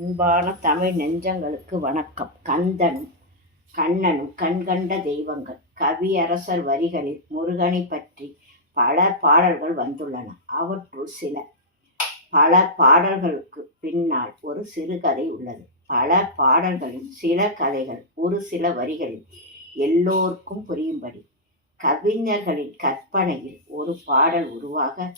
அன்பான தமிழ் நெஞ்சங்களுக்கு வணக்கம். கந்தனும் கண்ணனும் கண்கண்ட தெய்வங்கள் கவியரசர் வரிகளில் முருகனை பற்றி பல பாடல்கள் வந்துள்ளன. அவற்றுள் சில பல பாடல்களுக்கு பின்னால் ஒரு சிறுகதை உள்ளது. பல பாடல்களின் சில கதைகள் ஒரு சில வரிகளில் எல்லோருக்கும் புரியும்படி. கவிஞர்களின் கற்பனையில் ஒரு பாடல் உருவாக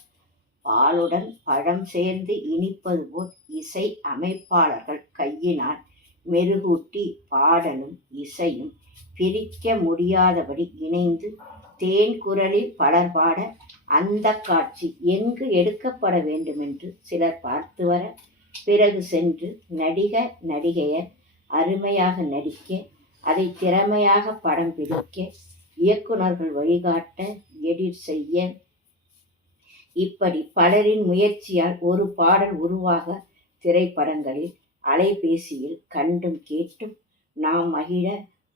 பாலுடன் பழம் சேர்ந்து இனிப்பது போல் இசை அமைப்பாளர்கள் கையினால் மெருகூட்டி பாடலும் இசையும் பிரிக்க முடியாதபடி இணைந்து தேன் குரலில் பலர் பாட அந்த காட்சி எங்கு எடுக்கப்பட வேண்டுமென்று சிலர் பார்த்து வர பிறகு சென்று நடிக நடிகையர் அருமையாக நடிக்க அதை திறமையாக படம் பிடிக்க இயக்குனர்கள் வழிகாட்ட எடிட் செய்ய இப்படி பலரின் முயற்சியால் ஒரு பாடல் உருவாக திரைப்படங்களில் அலைபேசியில் கண்டும் கேட்டும் நாம் மகிழ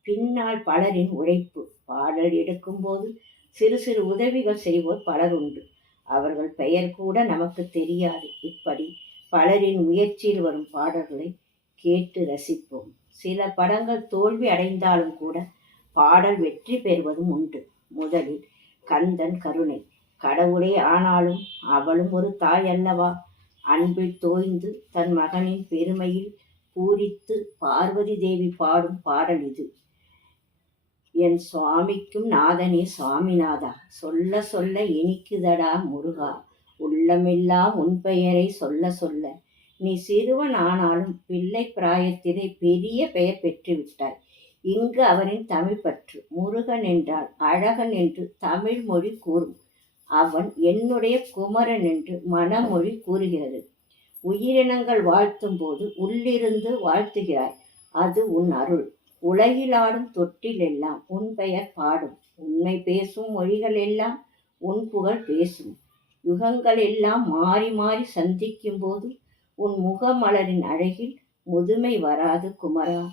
பின்னால் பலரின் உழைப்பு பாடல் எடுக்கும்போது சிறு சிறு உதவிகள் செய்வோர் பலர் உண்டு. அவர்கள் பெயர் கூட நமக்கு தெரியாது. இப்படி பலரின் முயற்சியில் வரும் பாடல்களை கேட்டு ரசிப்போம். சில படங்கள் தோல்வி அடைந்தாலும் கூட பாடல் வெற்றி பெறுவதும் உண்டு. முதலில் கந்தன் கருணை. கடவுளே ஆனாலும் அவளும் ஒரு தாய் அல்லவா? அன்பில் தோய்ந்து தன் மகனின் பெருமையில் பூரித்து பார்வதி தேவி பாடும் பாடல் இது. என் சுவாமிக்கும் நாதனே சுவாமிநாதா சொல்ல சொல்ல இனிக்குதடா முருகா. உள்ளமெல்லாம் உன் பெயரை சொல்ல சொல்ல. நீ சிறுவன் ஆனாலும் பிள்ளை பிராயத்திலே பெரிய பெயர் பெற்றுவிட்டாய் இங்கு அவனின் தமிழ் பற்று முருகன் என்றால் அழகன் என்று தமிழ் மொழி கூறும். அவன் என்னுடைய குமரன் என்று மனமொழி கூறுகிறது. உயிரினங்கள் வாழ்த்தும் போது உள்ளிருந்து வாழ்த்துகிறாய். அது உன் அருள். உலகிலாடும் தொட்டில் எல்லாம் உன் பெயர் பாடும். உண்மை பேசும் மொழிகள் எல்லாம் உன் புகழ் பேசும். யுகங்கள் எல்லாம் மாறி மாறி சந்திக்கும் போது உன் முகமலரின் அழகில் முதுமை வராது குமரா.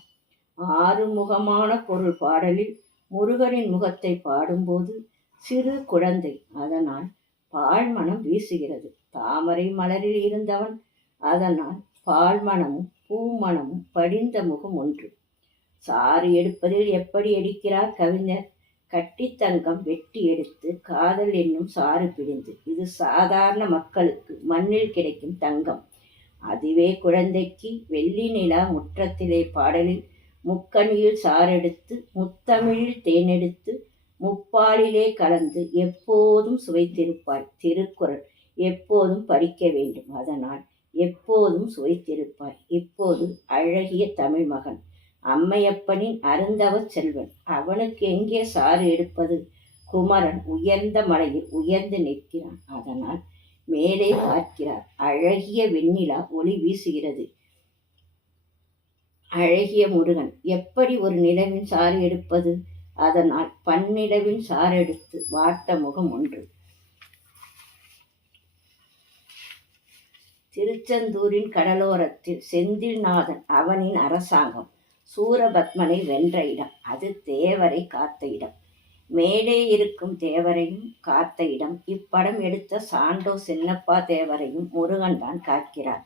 ஆறு முகமான பொருள் பாடலில் முருகனின் முகத்தை பாடும்போது சிறு குழந்தை. அதனால் பாழ்மணம் வீசுகிறது. தாமரை மலரில் இருந்தவன். அதனால் பால்மணமும் பூமணமும் படிந்த முகம் ஒன்று. சாறு எடுப்பதில் எப்படி எடுக்கிறார் கவிஞர்? கட்டித்தங்கம் வெட்டி எடுத்து காதல் என்னும் சாறு பிடிந்து இது சாதாரண மக்களுக்கு மண்ணில் கிடைக்கும் தங்கம். அதுவே குழந்தைக்கு வெள்ளி நிலா முற்றத்திலே பாடலில் முக்கணியில் சாரெடுத்து முத்தமிழில் தேனெடுத்து முப்பாலிலே கலந்து எப்போதும் சுவைத்திருப்பாய் திருக்குறள். எப்போதும் படிக்க வேண்டும் அதனால் எப்போதும் சுவைத்திருப்பாய். இப்போது அழகிய தமிழ் மகன் அம்மையப்பனின் அருந்தவ செல்வன். அவனுக்கு எங்கே சாறு எடுப்பது? குமரன் உயர்ந்த மலையில் உயர்ந்து நிற்கிறான். அதனால் மேலே பார்க்கிறார். அழகிய வெண்ணிலா ஒளி வீசுகிறது. அழகிய முருகன் எப்படி ஒரு நிலவின் சாறு எடுப்பது? அதனால் பன்னிலவின் சாரெடுத்து வார்த்த முகம் ஒன்று. திருச்செந்தூரின் கடலோரத்தில் செந்தில்நாதன் அவனின் அரசாங்கம் சூரபத்மனை வென்ற இடம். அது தேவரை காத்த இடம். மேலே இருக்கும் தேவரையும் காத்த இடம். இப்படம் எடுத்த சாண்டோ சின்னப்பா தேவரையும் முருகன் தான் காக்கிறார்.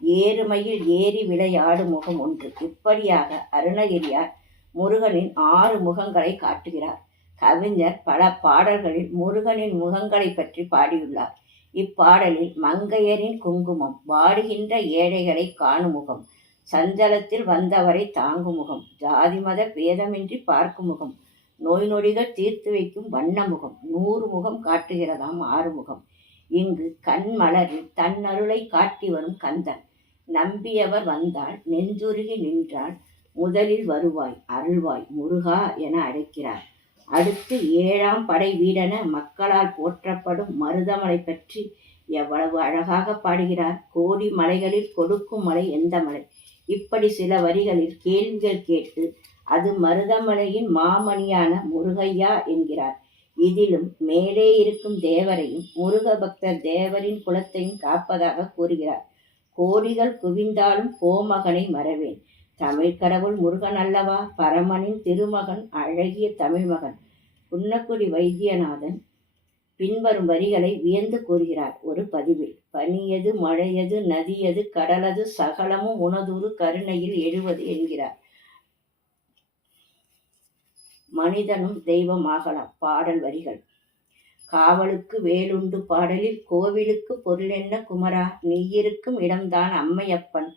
ஏறுமையில் ஏறி விளையாடும் முகம் ஒன்று. இப்படியாக அருணகிரியார் முருகனின் ஆறு முகங்களை காட்டுகிறார். கவிஞர் பல பாடல்களில் முருகனின் முகங்களை பற்றி பாடியுள்ளார். இப்பாடலில் மங்கையரின் குங்குமம் வாடுகின்ற ஏழைகளை காணும் முகம் சஞ்சலத்தில் வந்தவரை தாங்கும் முகம் ஜாதி மத பேதமின்றி பார்க்கும் முகம் நோய் நொடிகள் தீர்த்து வைக்கும் வண்ண முகம் நூறு முகம் காட்டுகிறதாம் ஆறுமுகம் இங்கு கண் மலரில் தன்னருளை காட்டி வரும் கந்தன். நம்பியவர் வந்தால் நெஞ்சுருகி நின்றால் முதலில் வருவாய் அருள்வாய் முருகா என அழைக்கிறார். அடுத்து ஏழாம் படை வீடென மக்களால் போற்றப்படும் மருதமலை பற்றி எவ்வளவு அழகாக பாடுகிறார். கோடி மலைகளில் கொடுக்கும் மலை எந்த மலை? இப்படி சில வரிகளில் கேள்விகள் கேட்டு அது மருதமலையின் மாமணியான முருகையா என்கிறார். இதிலும் மேலே இருக்கும் தேவரையும் முருக பக்தர் தேவரின் குலத்தையும் காப்பதாக கூறுகிறார். கோடிகள் குவிந்தாலும் கோமகனை மறவேன். தமிழ் கடவுள் முருகன் அல்லவா? பரமனின் திருமகன் அழகிய தமிழ்மகன் குன்னக்குடி வைத்தியநாதன் பின்வரும் வரிகளை வியந்து கூறுகிறார். ஒரு பதிவில் பனியது மழையது நதியது கடலது சகலமும் உணதூறு கருணையில் எழுவது என்கிறார். மனிதனும் தெய்வமாகலாம் பாடல் வரிகள் காவலுக்கு வேலுண்டு பாடலில் கோவிலுக்கு பொருளென்ன குமரா? நீயிருக்கும் இடம்தான் அம்மையப்பன்.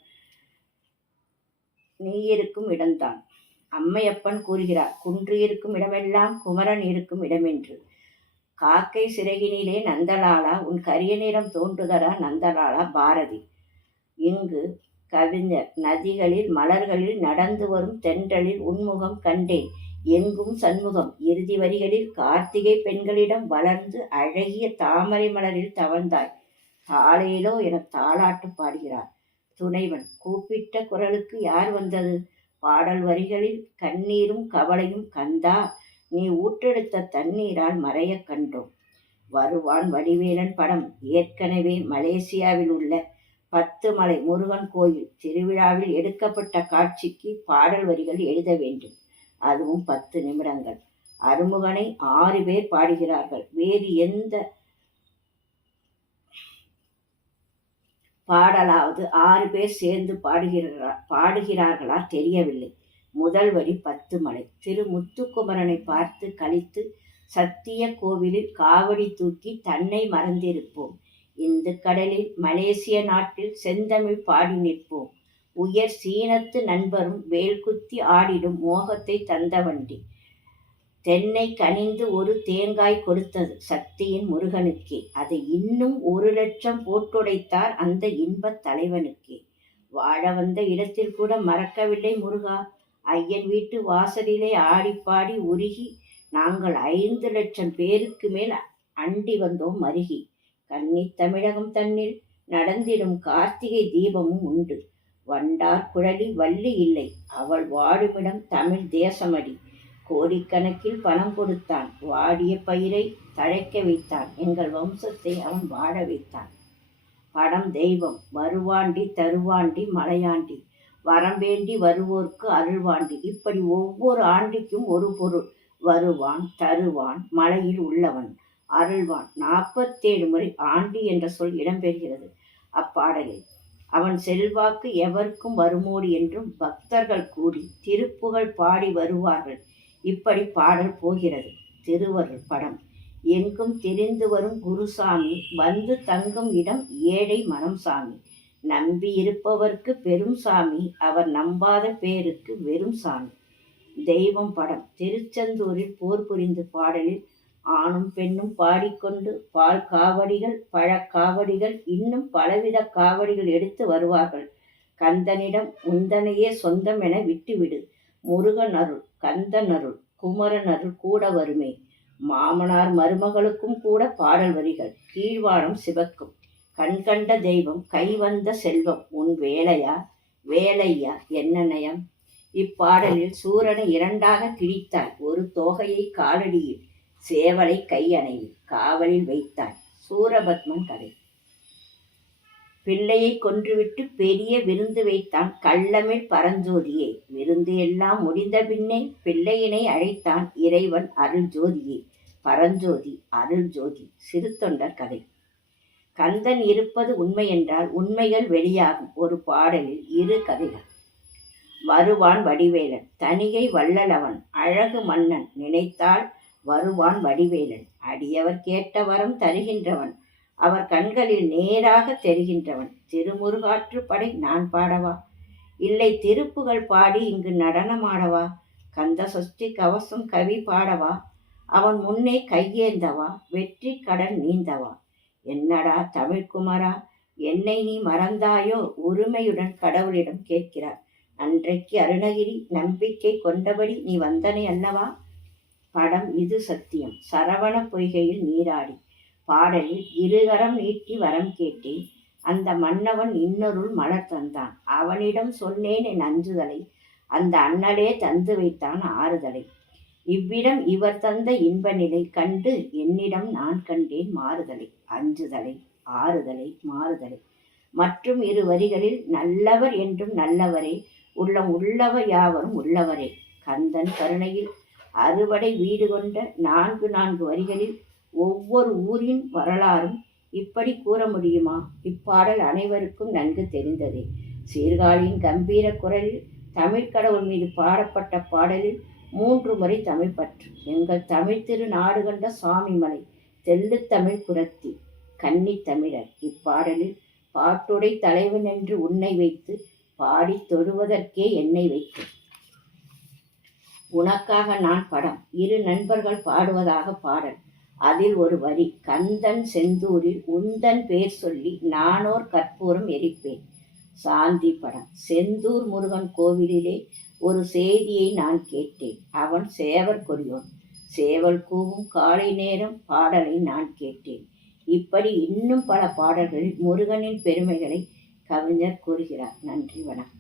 நீயிருக்கும் இடம்தான். அம்மையப்பன் கூறுகிறார் குன்று இருக்கும் இடமெல்லாம் குமரன் இருக்கும் இடமென்று. காக்கை சிறகினிலே நந்தலாலா உன் கரிய நிறம் தோன்றுதரா நந்தலாலா பாரதி. இங்கு கவிஞர் நதிகளில் மலர்களில் நடந்து வரும் தென்றலில் உன்முகம் கண்டேன். எங்கும் சண்முகம் இறுதி வரிகளில் கார்த்திகை பெண்களிடம் வளர்ந்து அழகிய தாமரை மலரில் தவழ்ந்தாய். தாளையிலோ என தாளாட்டு பாடுகிறார். துணைவன். கூப்பிட்ட குரலுக்கு யார் வந்தது? பாடல் வரிகளில் கண்ணீரும் கவலையும் கந்தா நீ ஊற்றெடுத்த தண்ணீரால் மறையக் கண்டோம். வருவான் வடிவேலன் படம் ஏற்கனவே மலேசியாவில் உள்ள பத்து மலை முருகன் கோயில். திருவிழாவில் எடுக்கப்பட்ட காட்சிக்கு பாடல் வரிகள் எழுத வேண்டும். அதுவும் பத்து நிமிடங்கள். அருமுகனை ஆறு பேர் பாடுகிறார்கள். வேறு எந்த பாடலாவது ஆறு பேர் சேர்ந்து பாடுகிறார் பாடுகிறார்களா தெரியவில்லை. முதல் வரி பத்து மலை. திரு முத்துக்குமரனை பார்த்து கழித்து சத்திய கோவிலில் காவடி தூக்கி தன்னை மறந்திருப்போம். இந்து கடலில் மலேசிய நாட்டில் செந்தமிழ் பாடி நிற்போம். உயர் சீனத்து நண்பரும் வேல்குத்தி ஆடிடும் மோகத்தை தந்த வண்டி. தென்னை கனிந்து ஒரு தேங்காய் கொடுத்தது சக்தியின் முருகனுக்கே. அதை இன்னும் ஒரு லட்சம் போட்டுடைத்தார் அந்த இன்பத் தலைவனுக்கே. வாழ வந்த இடத்தில் கூட மறக்கவில்லை முருகா. ஐயன் வீட்டு வாசலிலே ஆடிப்பாடி உருகி நாங்கள் ஐந்து லட்சம் பேருக்கு மேல் அண்டி வந்தோம் மருகி. கன்னி தமிழகம் தன்னில் நடந்திடும் கார்த்திகை தீபமும் உண்டு. வண்டார் குழலி வள்ளி இல்லை அவள் வாழுமிடம் தமிழ் தேசமடி. கோடிக்கணக்கில் பணம் கொடுத்தான். வாடிய பயிரை தழைக்க வைத்தான். எங்கள் வம்சத்தை அவன் வாழ வைத்தான். படம் தெய்வம். வருவாண்டி தருவாண்டி மலையாண்டி. வரம்பேண்டி வருவோர்க்கு அருள்வாண்டி. இப்படி ஒவ்வொரு ஆண்டிக்கும் ஒரு பொருள். வருவான் தருவான் மலையில் உள்ளவன் அருள்வான். நாற்பத்தேழு முறை ஆண்டி என்ற சொல் இடம்பெறுகிறது அப்பாடலில். அவன் செல்வாக்கு எவருக்கும் வருமோடி என்றும் பக்தர்கள் கூடி திருப்புகழ் பாடி வருவார்கள். இப்படி பாடல் போகிறது. திருவருள் படம். எங்கும் தெரிந்து வரும் குருசாமி வந்து தங்கும் இடம் ஏழை மனம் சாமி நம்பி இருப்பவர்க்கு பெரும் சாமி அவர் நம்பாத பேருக்கு வெறும் சாமி. தெய்வம் படம். திருச்செந்தூரில் போர் புரிந்து பாடலில் ஆணும் பெண்ணும் பாடிக்கொண்டு பால் காவடிகள் பழக்காவடிகள் இன்னும் பலவித காவடிகள் எடுத்து வருவார்கள். கந்தனிடம் உந்தனையே சொந்தம் என விட்டுவிடு. முருகன் அருள். கந்தனருள் குமரனருள் குமரன் அருள் கூட வருமே மாமனார் மருமகளுக்கும் கூட பாடல் வரிகள். கீழ்வானம் சிவக்கும். கண்கண்ட தெய்வம் கைவந்த செல்வம். உன் வேலையா? வேலையா? என்ன நயம்? இப்பாடலில் சூரனை இரண்டாக கிழித்தாய். ஒரு தோகையை காலடியில் சேவலை கையணையில் காவலில் வைத்தாய். சூரபத்மன் கதை. பிள்ளையை கொன்றுவிட்டு பெரிய விருந்து வைத்தான் கள்ளமிழ் பரஞ்சோதியே. விருந்து எல்லாம் முடிந்த பின்னே பிள்ளையினை அழைத்தான் இறைவன் அருள் ஜோதியே பரஞ்சோதி அருள் ஜோதி கதை. கந்தன் இருப்பது உண்மை என்றால் உண்மைகள் வெளியாகும் ஒரு பாடலில் இரு கதைகள். வருவான் வடிவேலன் தனிகை வள்ளலவன் அழகு மன்னன் நினைத்தால் வருவான் வடிவேலன். அடியவர் கேட்ட வரம் தருகின்றவன் அவர் கண்களில் நேராக தெரிகின்றவன். திருமுருகாற்று படை நான் பாடவா? இல்லை திருப்புகள் பாடி இங்கு நடனமாடவா? கந்த சஷ்டி கவசம் கவி பாடவா? அவன் முன்னே கையேந்தவா? வெற்றி கடன் நீந்தவா? என்னடா தமிழ்குமரா என்னை நீ மறந்தாயோ? உரிமையுடன் கடவுளிடம் கேட்கிறார். அன்றைக்கு அருணகிரி நம்பிக்கை கொண்டபடி நீ வந்தனை அல்லவா? படம் இது சத்தியம். சரவண பொய்கையில் நீராடி. பாடலில் இருகரம் நீட்டி வரம் கேட்டேன். அந்த மன்னவன் இன்னொருள் மலர் தந்தான். அவனிடம் சொன்னேன் என் அஞ்சுதலை. அந்த அண்ணலே தந்து வைத்தான் ஆறுதலை. இவ்விடம் இவர் தந்த இன்ப நிலை கண்டு என்னிடம் நான் கண்டேன் மாறுதலை. அஞ்சுதலை ஆறுதலை மாறுதலை. மற்றும் இரு வரிகளில் நல்லவர் என்றும் நல்லவரே. உள்ளம் உள்ளவர் யாவரும் உள்ளவரே. கந்தன் கருணையில் அறுவடை வீடு கொண்ட நான்கு நான்கு வரிகளில் ஒவ்வொரு ஊரின் வரலாறும் இப்படி கூற முடியுமா? இப்பாடல் அனைவருக்கும் நன்கு தெரிந்ததே. சீர்காழியின் கம்பீர குரலில் தமிழ் கடவுள் மீது பாடப்பட்ட பாடலில் மூன்று முறை தமிழ் பற்று. எங்கள் தமிழ் திரு நாடு கண்ட சுவாமிமலை தெல்லுத்தமிழ் குரத்தி கன்னி தமிழர். இப்பாடலில் பாட்டுடை தலைவன் என்று உன்னை வைத்து பாடித் தொழுவதற்கே என்னை வைத்து. உனக்காக நான் படம் இரு நண்பர்கள் பாடுவதாக பாடல். அதில் ஒரு வரி கந்தன் செந்தூரில் உந்தன் பேர் சொல்லி நானோர் கற்பூரம் எரிப்பேன். சாந்தி படம். செந்தூர் முருகன் கோவிலிலே ஒரு செய்தியை நான் கேட்டேன். அவன் சேவர் கொடியோன். சேவல் கூவும் காலை நேரம் பாடலை நான் கேட்டேன். இப்படி இன்னும் பல பாடல்களில் முருகனின் பெருமைகளை கவிஞர் கூறுகிறார். நன்றி வணக்கம்.